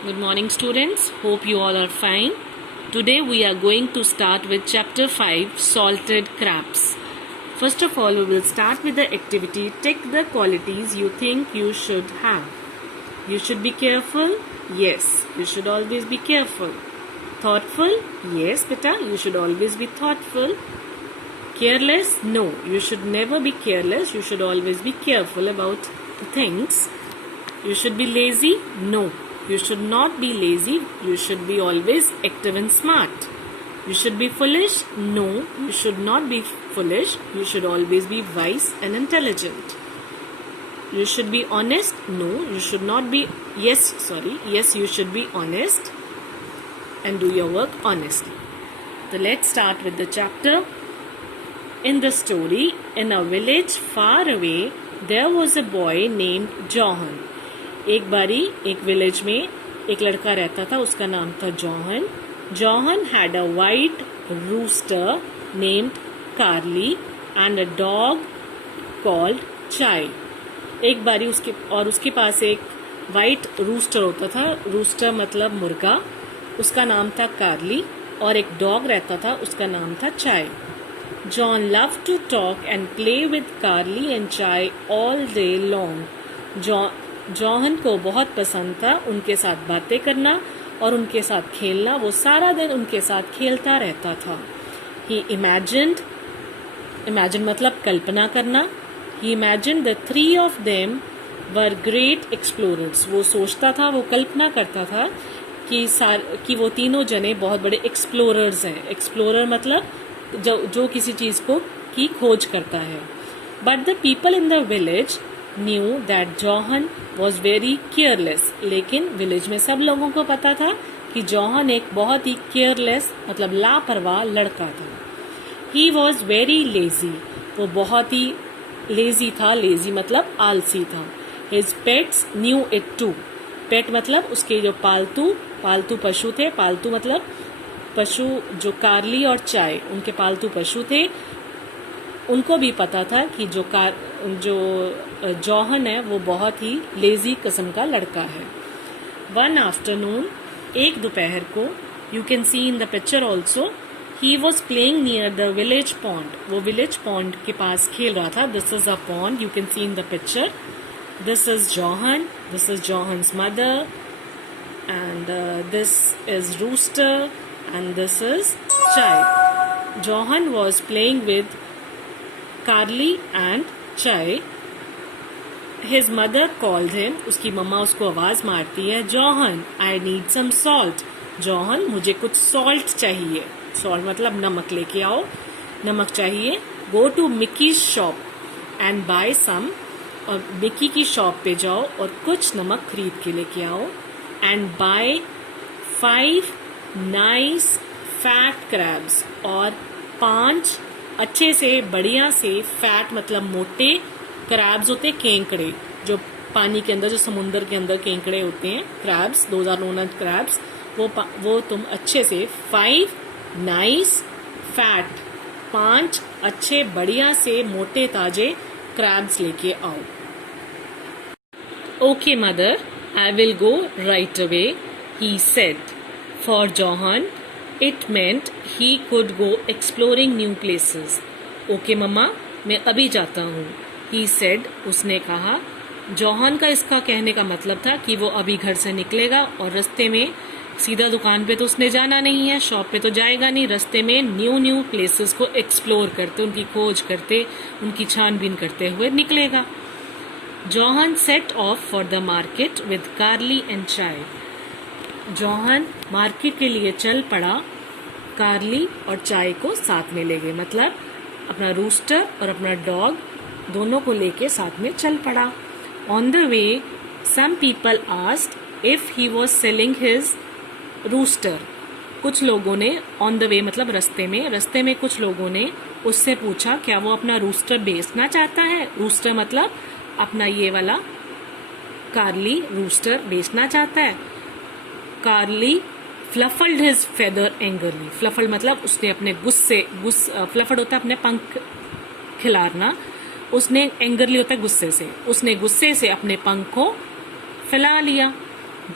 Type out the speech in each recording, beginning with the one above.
Good morning, students. Hope you all are fine. Today we are going to start with chapter 5, Salted Crabs. First of all, we will start with the activity. Tick the qualities you think you should have. You should be careful. Yes, you should always be careful. Thoughtful. Yes, beta, you should always be thoughtful. Careless. No, you should never be careless. You should always be careful about the things. You should be lazy. No, you should not be lazy. You should be always active and smart. You should be foolish. No, you should not be foolish. You should always be wise and intelligent. You should be honest. No, you should not be. Yes, you should be honest and do your work honestly. So let's start with the chapter. In the story, in a village far away, there was a boy named Johan. एक बारी एक village में एक लड़का रहता था, उसका नाम था John. John had a white rooster named Carly and a dog called Chai. एक बारी उसके पास एक वाइट रूस्टर होता था. रूस्टर मतलब मुर्गा. उसका नाम था कार्ली और एक डॉग रहता था, उसका नाम था Chai. John loved to talk and play with Carly and Chai all day long. John को बहुत पसंद था उनके साथ बातें करना और उनके साथ खेलना. वो सारा दिन उनके साथ खेलता रहता था. ही इमेजिन मतलब कल्पना करना. He imagine the three of them were great explorers. वो सोचता था, वो कल्पना करता था कि वो तीनों जने बहुत बड़े एक्सप्लोरर्स हैं. एक्सप्लोरर मतलब जो किसी चीज की खोज करता है. But the people in the village knew that John was very careless. लेकिन विलेज में सब लोगों को पता था कि जॉहन एक बहुत ही केयरलेस मतलब लापरवाह लड़का था. He was very lazy. वो बहुत ही लेजी था. लेजी मतलब आलसी था. His pets knew it too. Pet मतलब उसके जो पालतू पशु थे. पालतू मतलब पशु जो कार्ली और चाय उनके पालतू पशु थे. उनको भी पता था कि जो जॉहन है वो बहुत ही लेजी किस्म का लड़का है. वन आफ्टरनून, एक दोपहर को, you can see in the picture also, he was playing near the village pond. वो विलेज पॉन्ड के पास खेल रहा था. This is a pond, you can see in the picture. This is John, this is John's mother and this is rooster and this is Chai. John was playing with Carly and Chai. His mother called him. उसकी मम्मा उसको आवाज मारती है. John, I need some salt. John, मुझे कुछ salt चाहिए. Salt मतलब नमक लेके आओ. नमक चाहिए. Go to Mickey's shop and buy some. और मिकी की शॉप पे जाओ और कुछ नमक खरीद के लेके आओ. And buy 5 nice fat crabs. और 5 अच्छे से बढ़िया से, फैट मतलब मोटे, क्रैब्स होते हैं केंकड़े, जो पानी के अंदर, जो समुंदर के अंदर केंकड़े होते हैं, crabs. Those are known as crabs. वो तुम अच्छे से 5 नाइस फैट, 5 अच्छे बढ़िया से मोटे ताजे क्रैब्स लेके आओ. Okay mother, I will go right away, he said. For John it meant he could go exploring new places. Okay मम्मा, मैं अभी जाता हूँ. He said, उसने कहा. जॉहन का इसका कहने का मतलब था कि वो अभी घर से निकलेगा और रास्ते में सीधा दुकान पे तो उसने जाना नहीं है, शॉप पे तो जाएगा नहीं. रास्ते में न्यू प्लेसेस को एक्सप्लोर करते, उनकी खोज करते, उनकी छानबीन करते हुए निकलेगा. John set off for the market with Carly and Chai. John market के लिए चल पड़ा. कार्ली और चाय को साथ में ले गए, मतलब अपना रूस्टर और अपना डॉग दोनों को लेके साथ में चल पड़ा. On the way some people asked if he was selling his rooster. कुछ लोगों ने, ऑन द वे मतलब रास्ते में कुछ लोगों ने उससे पूछा क्या वो अपना रूस्टर बेचना चाहता है. रूस्टर मतलब अपना ये वाला कार्ली रूस्टर बेचना चाहता है. कार्ली फ्लफल्ड हिज फेदर एंगरली. फ्लफल्ड मतलब उसने अपने फ्लफल्ड होता है अपने पंख खिलारना. उसने एंगरली होता है गुस्से से. उसने गुस्से से अपने पंख को फैला लिया.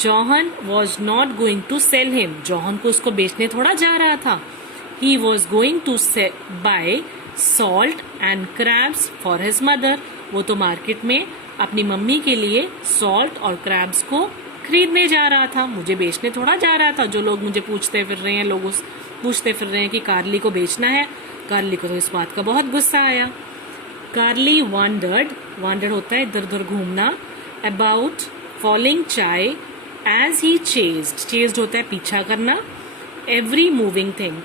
John was not going to sell him, John को उसको बेचने थोड़ा जा रहा था. He was going to buy salt and crabs for his mother, वो तो मार्केट में अपनी मम्मी के लिए सॉल्ट और क्रैब्स को खरीदने जा रहा था, मुझे बेचने थोड़ा जा रहा था. जो लोग मुझे पूछते फिर रहे हैं, लोग पूछते फिर रहे हैं कि कार्ली को बेचना है. कार्ली को तो इस बात का बहुत गुस्सा आया. कार्ली वांडर्ड होता है इधर उधर घूमना, अबाउट फॉलोइंग चाय एज ही चेज्ड होता है पीछा करना, एवरी मूविंग थिंग.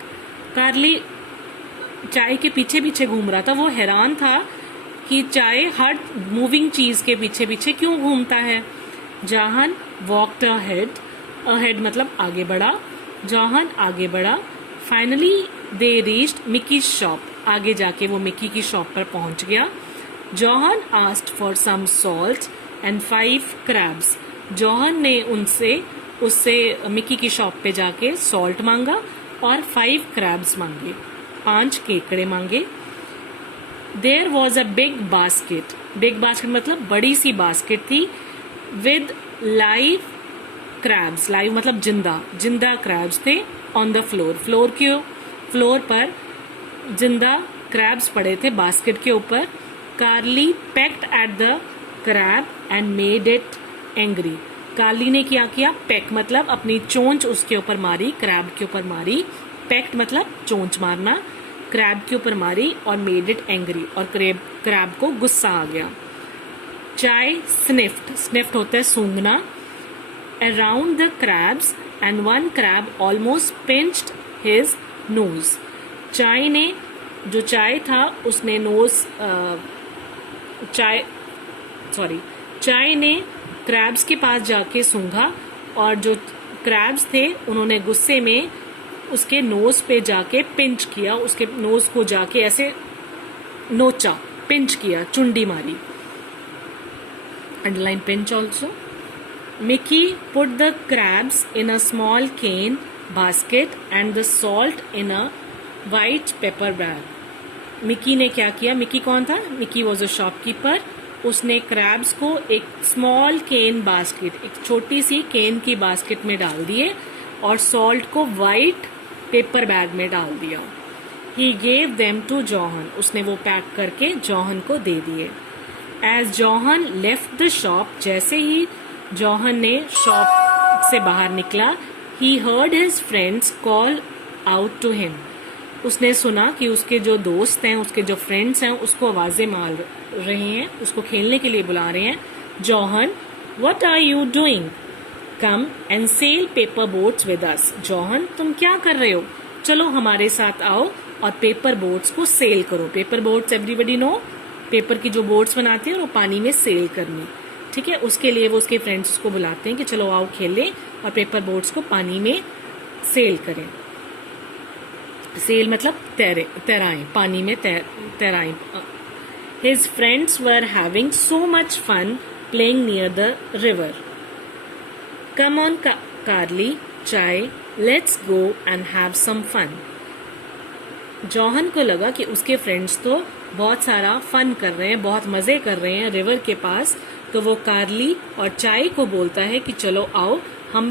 कार्ली चाय के पीछे पीछे घूम रहा था. वो हैरान था कि चाय हर मूविंग चीज के पीछे पीछे क्यों घूमता है. जॉहन वॉकड अहेड मतलब आगे बढ़ा. जॉहन आगे बढ़ा. Finally they reached Mickey shop, आगे जाके वो मिकी की शॉप पर पहुंच गया. John asked for some salt and 5 crabs, John ने उससे मिकी की शॉप पे जाके सॉल्ट मांगा और 5 क्रैब्स मांगे, 5 केकड़े मांगे. There was a big basket मतलब बड़ी सी बास्केट थी, विद लाइव क्रैब्स, लाइव मतलब जिंदा क्रैब्स थे ऑन द फ्लोर पर जिंदा क्रैब्स पड़े थे बास्केट के ऊपर. Carly pecked at the crab and made it angry, Carly ने क्या किया, पेक मतलब अपनी चोंच उसके ऊपर मारी, क्रैब के ऊपर मारी. पेक्ड मतलब चोंच मारना, क्रैब के ऊपर मारी और मेड इट एंग्री, और क्रैब को गुस्सा आ गया. चाय स्निफ्ड होता है सूंघना, around the crabs and 1 crab almost pinched his nose. Chai था उसने चाय ने क्रैब्स के पास जाके सूंघा, और जो क्रैब्स थे उन्होंने गुस्से में उसके नोज पे जाके पिंच किया, उसके नोज को जाके ऐसे नोचा, पिंच किया, चुंडी मारी. Underline pinch also. Mickey put the crabs in a small cane basket and the salt in a white paper bag. Mickey ने क्या किया, मिकी कौन था, मिकी वॉज अ शॉपकीपर. उसने क्रैब्स को एक स्मॉल केन बास्केट, एक छोटी सी केन की बास्केट में डाल दिए और सॉल्ट को वाइट पेपर बैग में डाल दिया. He gave them to John, उसने वो पैक करके जॉहन को दे दिए. As John left the shop, जैसे ही जॉहन ने शॉप से बाहर निकला, he heard his friends call out to him, उसने सुना कि उसके जो दोस्त हैं, उसके जो फ्रेंड्स हैं, उसको आवाजें मार रहे हैं, उसको खेलने के लिए बुला रहे हैं. John, what are you doing, come and sail paper boats with us. John, तुम क्या कर रहे हो, चलो हमारे साथ आओ और पेपर बोट्स को सेल करो. Paper boats everybody know, paper की जो बोट्स बनाते हैं वो पानी में सेल करनी, ठीक है. उसके लिए वो उसके फ्रेंड्स उसको बुलाते हैं कि चलो आओ खेलें और पेपर बोट्स को पानी में सेल करें. सेल मतलब तैराएं, पानी में तैराएं. His friends were having so much fun playing near the river. Come on Carly, Chai, let's go and have some fun. John को लगा कि उसके फ्रेंड्स तो बहुत सारा फन कर रहे हैं, बहुत मजे कर रहे हैं रिवर के पास, तो वो कार्ली और चाय को बोलता है कि चलो आओ